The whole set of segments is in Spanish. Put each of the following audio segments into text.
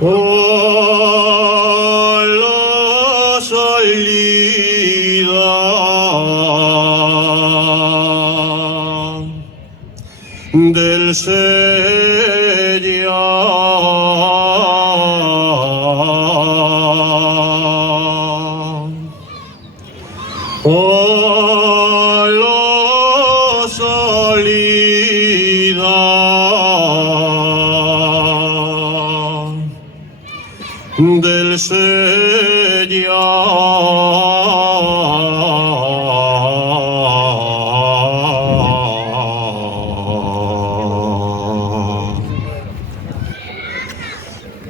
a la salida del Sellán, a la salida del Sellán.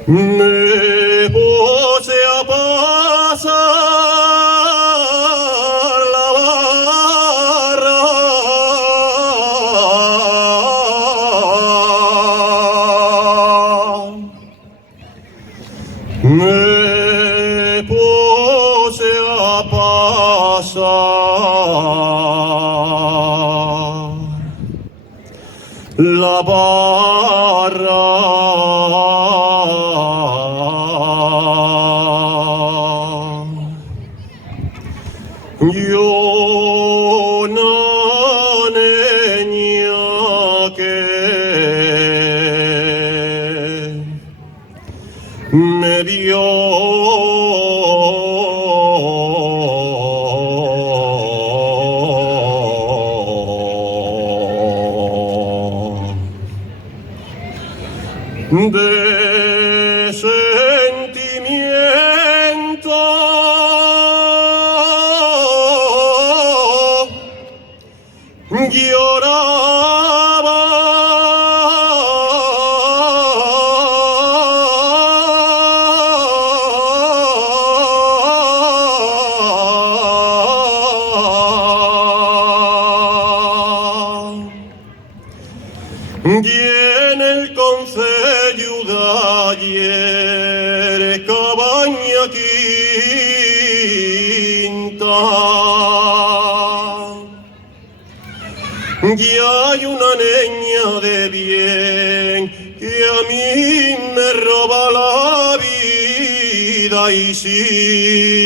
Me puse a pasar la barra me puse a pasar la barra. Yo una niña que me dio de sentimiento lloraba y en el concello d'ayer cabaña quinta y hay una niña de bien que a mí me roba la vida y sí